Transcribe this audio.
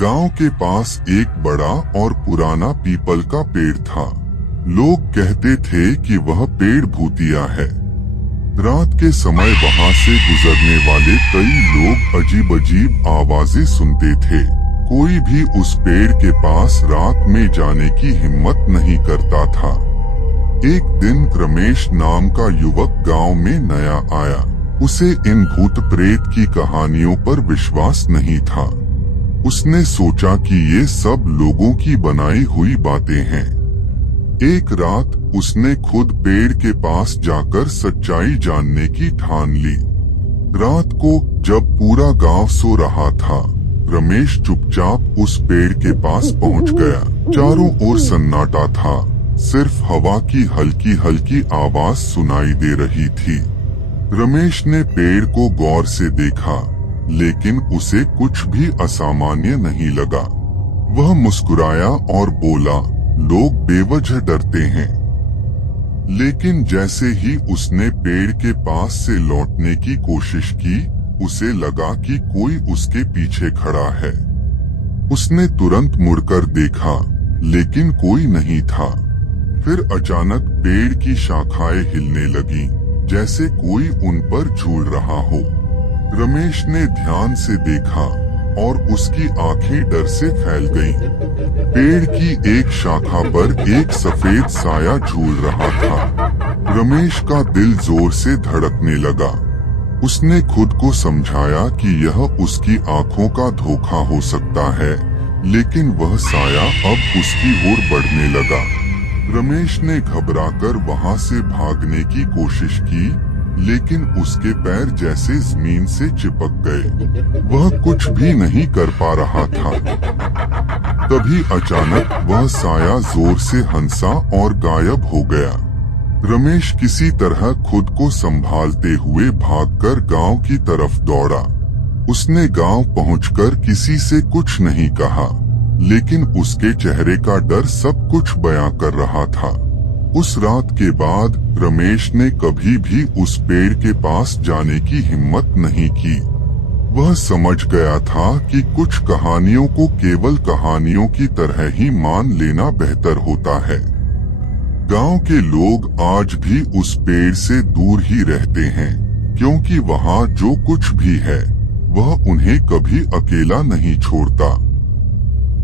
गांव के पास एक बड़ा और पुराना पीपल का पेड़ था। लोग कहते थे कि वह पेड़ भूतिया है। रात के समय वहां से गुजरने वाले कई लोग अजीब अजीब आवाजें सुनते थे। कोई भी उस पेड़ के पास रात में जाने की हिम्मत नहीं करता था। एक दिन रमेश नाम का युवक गांव में नया आया। उसे इन भूत प्रेत की कहानियों पर विश्वास नहीं था। उसने सोचा कि ये सब लोगों की बनाई हुई बातें हैं। एक रात उसने खुद पेड़ के पास जाकर सच्चाई जानने की ठान ली। रात को जब पूरा गांव सो रहा था, रमेश चुपचाप उस पेड़ के पास पहुंच गया। चारों ओर सन्नाटा था, सिर्फ हवा की हल्की हल्की आवाज सुनाई दे रही थी। रमेश ने पेड़ को गौर से देखा, लेकिन उसे कुछ भी असामान्य नहीं लगा। वह मुस्कुराया और बोला, लोग बेवजह डरते हैं। लेकिन जैसे ही उसने पेड़ के पास से लौटने की कोशिश की, उसे लगा कि कोई उसके पीछे खड़ा है। उसने तुरंत मुड़कर देखा, लेकिन कोई नहीं था। फिर अचानक पेड़ की शाखाएं हिलने लगी, जैसे कोई उन पर झूल रहा हो। रमेश ने ध्यान से देखा और उसकी आंखें डर से फैल गईं। पेड़ की एक शाखा पर एक सफेद साया झूल रहा था। रमेश का दिल जोर से धड़कने लगा। उसने खुद को समझाया कि यह उसकी आंखों का धोखा हो सकता है, लेकिन वह साया अब उसकी ओर बढ़ने लगा। रमेश ने घबराकर वहां से भागने की कोशिश की, लेकिन उसके पैर जैसे जमीन से चिपक गए। वह कुछ भी नहीं कर पा रहा था। तभी अचानक वह साया जोर से हंसा और गायब हो गया। रमेश किसी तरह खुद को संभालते हुए भागकर गांव की तरफ दौड़ा। उसने गांव पहुंचकर किसी से कुछ नहीं कहा, लेकिन उसके चेहरे का डर सब कुछ बयां कर रहा था। उस रात के बाद रमेश ने कभी भी उस पेड़ के पास जाने की हिम्मत नहीं की। वह समझ गया था कि कुछ कहानियों को केवल कहानियों की तरह ही मान लेना बेहतर होता है। गांव के लोग आज भी उस पेड़ से दूर ही रहते हैं, क्योंकि वहां जो कुछ भी है, वह उन्हें कभी अकेला नहीं छोड़ता।